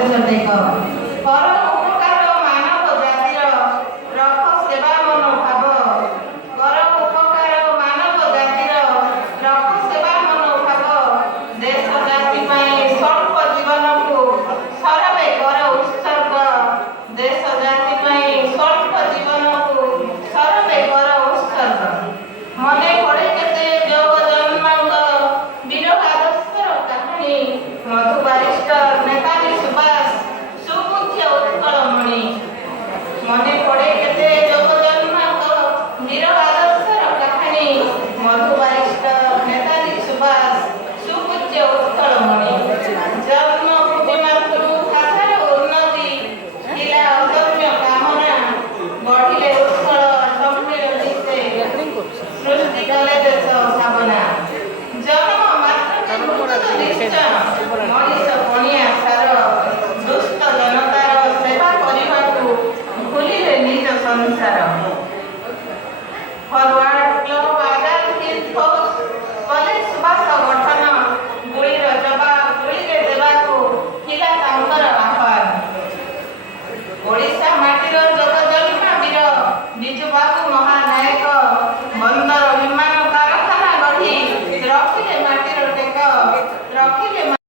ଦେଶ ଟେକ କର ଉପକାର ମାନବ ଜାତିର ରଖ ସେବା ମନୋଭାବ କର ଉପକାର ମାନବ ଜାତିର ରଖ ସେବା ମନୋଭାବ ଦେଶ ଜାତି ପାଇଁ ସ୍ୱଳ୍ପ ଜୀବନକୁ ସରବେ କର ଉତ୍ସର୍ଗ ଦେଶ ଜାତି ପାଇଁ ସ୍ୱଳ୍ପ ଜୀବନକୁ ସରବେ କର ଉତ୍ସର୍ଗ ମନେ ପଡ଼େ କେତେ ଯୋଗ ଜନ୍ମାଙ୍କ ବୀର ଆଦର୍ଶର କାହାଣୀ ମଧୁ ବାରିଷ୍ଟର ନେତାଜୀ ସୁଭାଷ ସୁପୂଜ୍ୟ ଉତ୍କଳମଣି ମନେ ପଡ଼େ କେତେ ଯୋଗ ଜନ୍ମାଙ୍କ ବୀର ଆଦର୍ଶର କାହାଣୀ ମଧୁ ବାରିଷ୍ଟର ନେତାଜୀ ସୁଭାଷ ସୁପୂଜ୍ୟ ଉତ୍କଳମଣି ଜନ୍ମଭୂମି ମାତୃଭାଷାର ଉନ୍ନତି ଥିଲା ଅଦମ୍ୟ କାମନା ବଢ଼ିଲେ ଉତ୍କଳ ସମ୍ମିଳନୀ ସେ ସୃଷ୍ଟି କଲେ ଦେଶ ଭାବନା ଜନ୍ମ ମାତ୍ରକେ ମୃତ୍ୟୁ ନିଶ୍ଚୟ ମଣିଷ ପଣିଆ ସାର ଦୁଷ୍ଟ ଜନତାର ସେବା କରିବାକୁ ଭୁଲିଲେ ନିଜ ସଂସାର ଫରୱାର୍ଡ କ୍ଲବ ଆଜାଦ ହିନ୍ଦ ଫୌଜ କଲେ ସୁଭାଷ ଗଠନ ଗୁଳିର ଜବାବ ଗୁଳିରେ ଦେବାକୁ ଥିଲା ତାଙ୍କର ଆହ୍ୱାନ ଓଡ଼ିଶା ମାଟିର ଯୋଗ ଜନ୍ମା ବୀର ବିଜୁ ବାବୁ ମହାନାୟକ